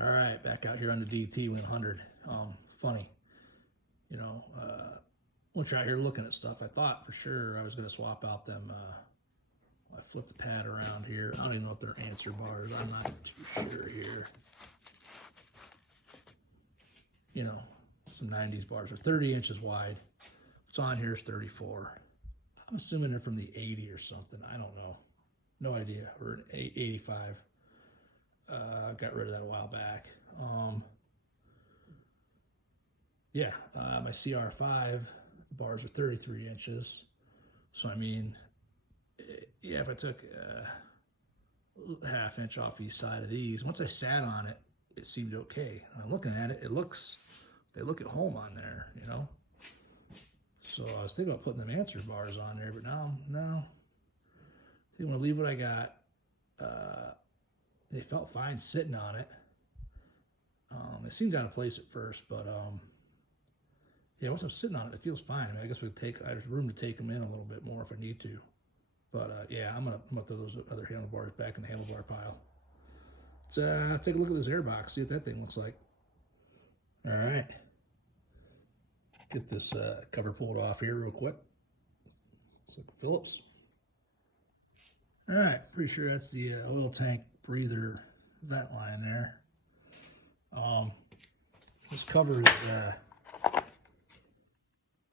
All right, back out here on the DT 100. Funny, you know, once you're out here looking at stuff, I thought for sure I was going to swap out them. I flipped the pad around here. I don't even know if they're answer bars. I'm not too sure here. You know, some 90s bars are 30 inches wide. What's on here is 34. I'm assuming they're from the 80 or something. I don't know. No idea. Or an 85. Got rid of that a while back. Yeah, my CR5 bars are 33 inches. So, I mean, yeah, if I took a half inch off each side of these, once I sat on it, it seemed okay. And I'm looking at it, they look at home on there, you know? So I was thinking about putting them answer bars on there, but no. I want to leave what I got. They felt fine sitting on it. It seemed out of place at first, but yeah, once I'm sitting on it, it feels fine. I mean, I guess there's room to take them in a little bit more if I need to. But yeah, I'm gonna throw those other handlebars back in the handlebar pile. Let's take a look at this airbox, see what that thing looks like. All right, get this cover pulled off here real quick. It's like Phillips. All right, pretty sure that's the oil tank breather vent line there. This cover is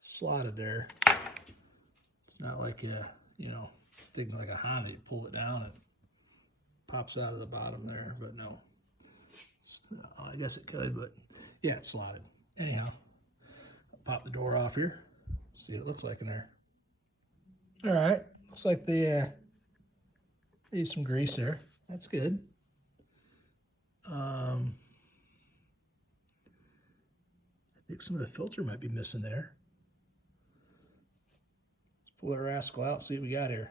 slotted there. It's not like you know, thing like a Honda. You pull it down, it pops out of the bottom there, but no. I guess it could, but yeah, it's slotted. Anyhow, I'll pop the door off here. See what it looks like in there. All right, looks like they use some grease there. That's good. I think some of the filter might be missing there. Let's pull that rascal out, see what we got here.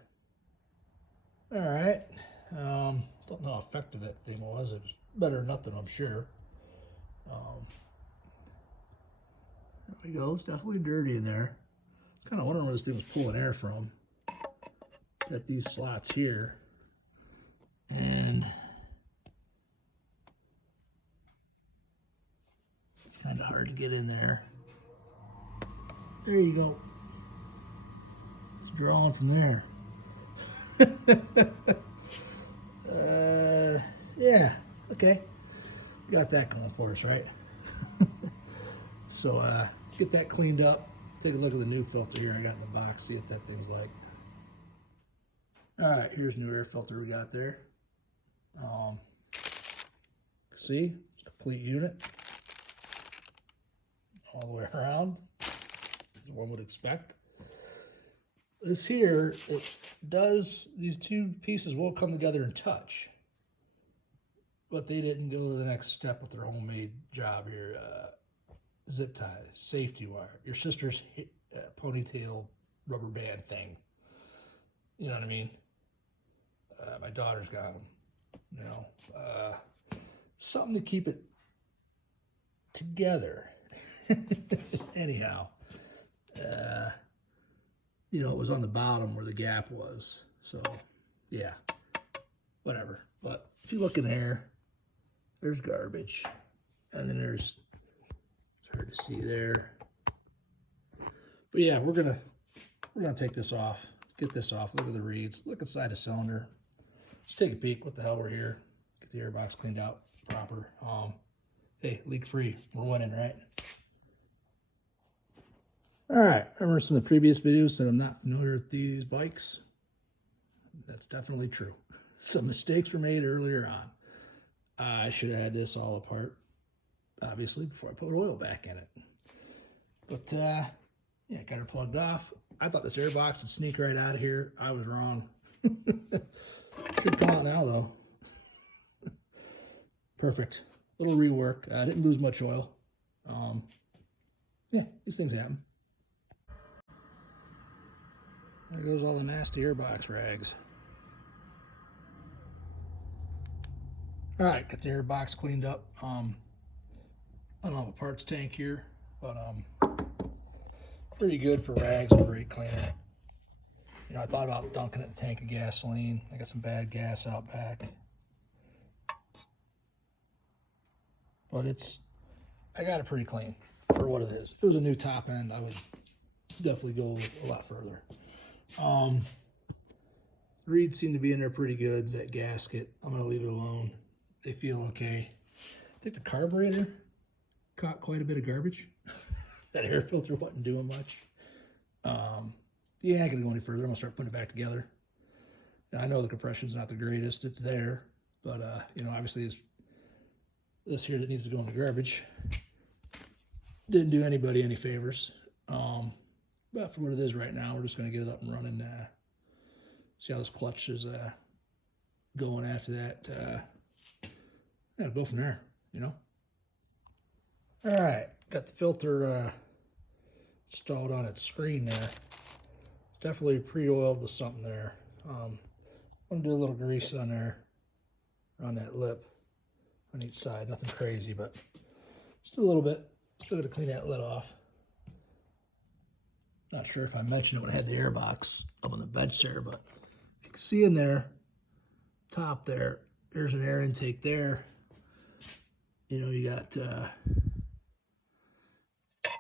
All right. Don't know how effective that thing was. It was better than nothing, I'm sure. There we go. It's definitely dirty in there. Kind of wondering where this thing was pulling air from. Got these slots here. And it's kind of hard to get in there. There you go. It's drawing from there. Yeah, okay. Got that going for us, right? So get that cleaned up. Take a look at the new filter here I got in the box, see what that thing's like. All right, here's new air filter we got there. See, complete unit all the way around, as one would expect. This here, it does, these two pieces will come together and touch, but they didn't go to the next step with their homemade job here. Zip ties, safety wire, your sister's ponytail rubber band thing. You know what I mean? My daughter's got them. You know, something to keep it together. Anyhow, you know, it was on the bottom where the gap was. So, yeah, whatever. But if you look in there, there's garbage. And then it's hard to see there. But yeah, we're gonna take this off, get this off, look at the reeds, look inside the cylinder. Just take a peek. What the hell, we're here. Get the airbox cleaned out proper. Hey, leak free. We're winning, right? All right. Remember some of the previous videos that I'm not familiar with these bikes? That's definitely true. Some mistakes were made earlier on. I should have had this all apart, obviously, before I put oil back in it. But yeah, got her plugged off. I thought this airbox would sneak right out of here. I was wrong. Should come out now, though. Perfect. Little rework. I didn't lose much oil. Yeah, these things happen. There goes all the nasty airbox rags. All right, got the airbox cleaned up. I don't have a parts tank here, but pretty good for rags and brake cleaner. You know, I thought about dunking it in a tank of gasoline. I got some bad gas out back. but I got it pretty clean for what it is. If it was a new top end, I would definitely go a lot further. Reeds seem to be in there pretty good. That gasket, I'm gonna leave it alone. They feel okay. I think the carburetor caught quite a bit of garbage. That air filter wasn't doing much. Yeah, I ain't gonna go any further. I'm gonna start putting it back together. And I know the compression's not the greatest. It's there, but you know, obviously it's this here that needs to go in the garbage. Didn't do anybody any favors. But for what it is right now, we're just gonna get it up and running. See how this clutch is going after that. Yeah, go from there, you know. All right, got the filter installed on its screen there. It's definitely pre-oiled with something there. I'm gonna do a little grease on there, on that lip, on each side. Nothing crazy, but just a little bit. Still gotta clean that lid off. Not sure if I mentioned it when I had the air box up on the bench there, but you can see in there, top there, there's an air intake there. You know, you got,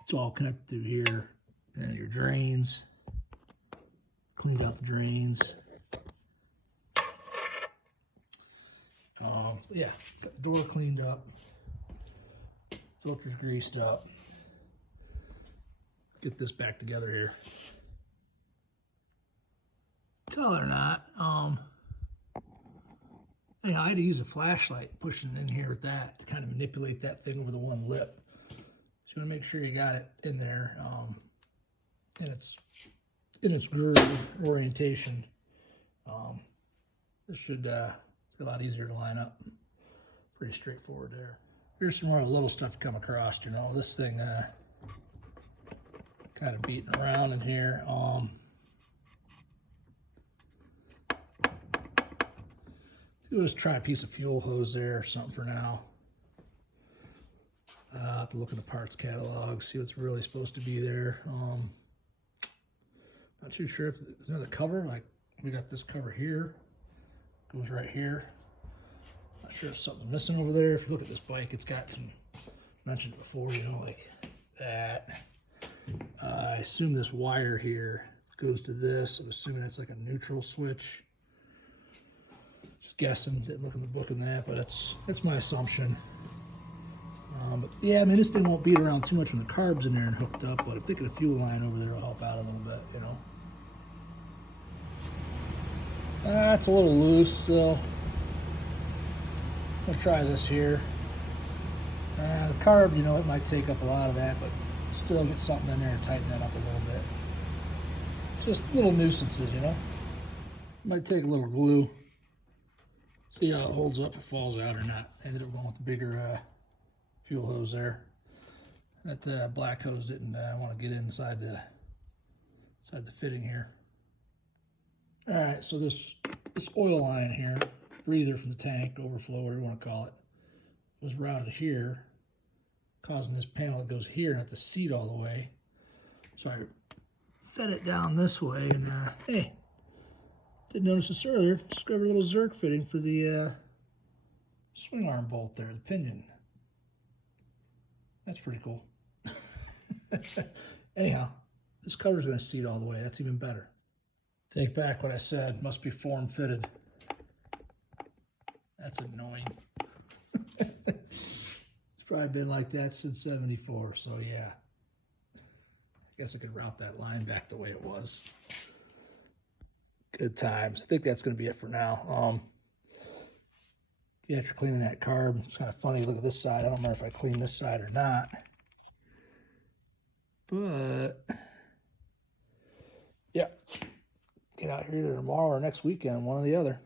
it's all connected through here. And your drains, cleaned out the drains. Yeah, got the door cleaned up. Filters greased up. Get this back together here. Tell it or not, I had to use a flashlight pushing in here with that to kind of manipulate that thing over the one lip. So you want to make sure you got it in there, and it's in its groove orientation. This should it's a lot easier to line up. Pretty straightforward there. Here's some more little stuff to come across. You know, this thing kind of beating around in here. We'll just try a piece of fuel hose there or something for now. I'll have to look at the parts catalog, see what's really supposed to be there. Not too sure if there's another cover. Like we got this cover here, goes right here. Not sure if something's missing over there. If you look at this bike, it's got some, mentioned it before, you know, like that. I assume this wire here goes to this. I'm assuming it's like a neutral switch. Just guessing, didn't look in the book on that, but that's my assumption. But yeah, I mean, this thing won't beat around too much when the carb's in there and hooked up, but if thinking a fuel line over there will help out a little bit, you know. It's a little loose still. I'm gonna try this here. The carb, you know, it might take up a lot of that, but still get something in there and tighten that up a little bit. Just little nuisances, you know. Might take a little glue. See how it holds up, if it falls out or not. Ended up going with the bigger fuel hose there. That black hose didn't want to get inside the fitting here. All right, so this oil line here, breather from the tank, overflow, whatever you want to call it, was routed here, causing this panel that goes here not to seat all the way. So I fed it down this way, and hey, didn't notice this earlier. Discovered a little Zerk fitting for the swing arm bolt there, the pinion. That's pretty cool. Anyhow, this cover's going to seat all the way. That's even better. Take back what I said. Must be form fitted. That's annoying. It's probably been like that since '74. So yeah, I guess I could route that line back the way it was. Good times. I think that's going to be it for now. Yeah, after cleaning that carb, it's kind of funny. Look at this side. I don't remember if I cleaned this side or not. But yeah, get out here either tomorrow or next weekend, one or the other.